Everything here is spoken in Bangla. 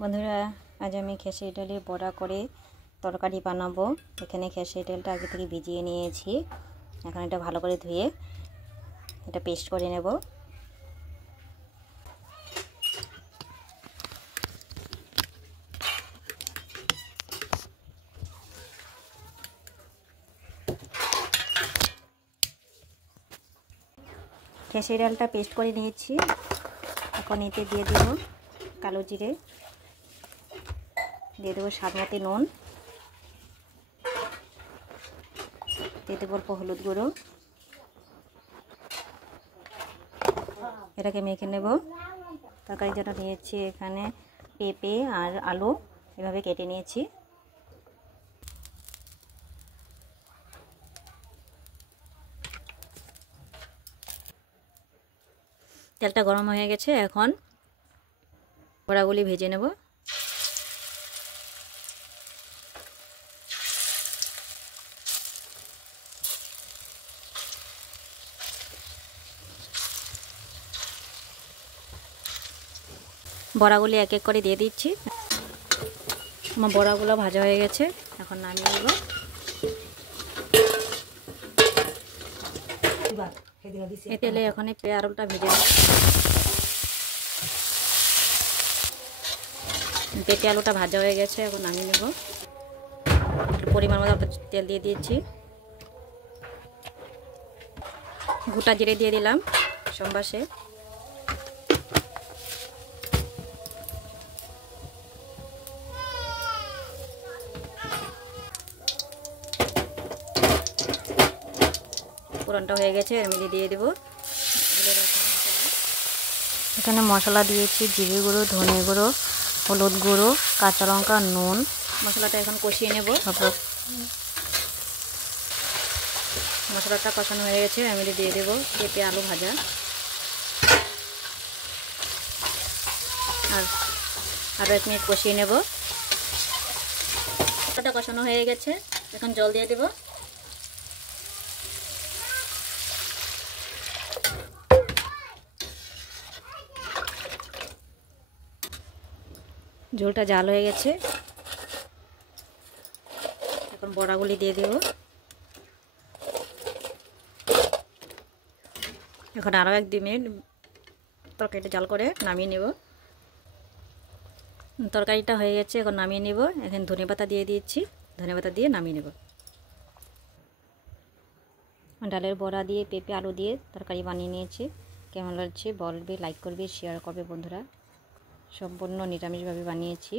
বন্ধুরা, আজ আমি খেসারি ডালের বড়া করে তরকারি বানাবো। এখানে খেসারি ডালটা আগে থেকে ভিজিয়ে নিয়েছি। এখন এটা ভালো করে ধুয়ে এটা পেস্ট করে নেব। খেসারি ডালটা পেস্ট করে নিয়েছি। এখন এতে দিয়ে দেব কালো জিরে, দিয়ে দেবো স্বাদ মতো নুন, দিয়ে দেবো অল্প হলুদ গুঁড়ো। এটাকে মেখে নেব। তরকারির জন্য নিয়েছি এখানে পেঁপে আর আলু, এভাবে কেটে নিয়েছি। তেলটা গরম হয়ে গেছে, এখন বড়াগুলি ভেজে নেব। বড়াগুলি এক এক করে দিয়ে দিচ্ছি। আমার বড়াগুলো ভাজা হয়ে গেছে, এখন নামিয়ে নেব। এই তেলে এখন পেঁয়াজটা ভেজে নেব। পেঁপে আলুটা ভাজা হয়ে গেছে, এখন নামিয়ে নেব। পরিমাণ মতো তেল দিয়ে দিয়েছি। গোটা জিরে দিয়ে দিলাম সম্বাসে। ফোড়নটা হয়ে গেছে, আমি দিয়ে দেবো। এখানে মশলা দিয়েছি জিরে গুঁড়ো, ধনে গুঁড়ো, হলুদ গুঁড়ো, কাঁচা লঙ্কা, নুন। মশলাটা এখন কষিয়ে নেব। মশলাটা কষানো হয়ে গেছে, আমি দিয়ে দেবো পেঁপে আলু ভাজা। আর আরও 1 মিনিট কষিয়ে নেব। মশলাটা কষানো হয়ে গেছে, এখন জল দিয়ে দেব। ঝোলটা জাল হয়ে গেছে, এখন বড়াগুলি দিয়ে দেব। এখন আরও 1-2 মিনিট তরকারিটা জাল করে নামিয়ে নেব। তরকারিটা হয়ে গেছে, এখন নামিয়ে নেব। এখন ধনেপাতা দিয়ে দিয়েছি, ধনেপাতা দিয়ে নামিয়ে নেব। ডালের বড়া দিয়ে পেঁপে আলু দিয়ে তরকারি বানিয়ে নিয়েছি। কেমন লাগছে বলবে, লাইক করবে, শেয়ার করবে বন্ধুরা। সম্পূর্ণ নিরামিষভাবে বানিয়েছি।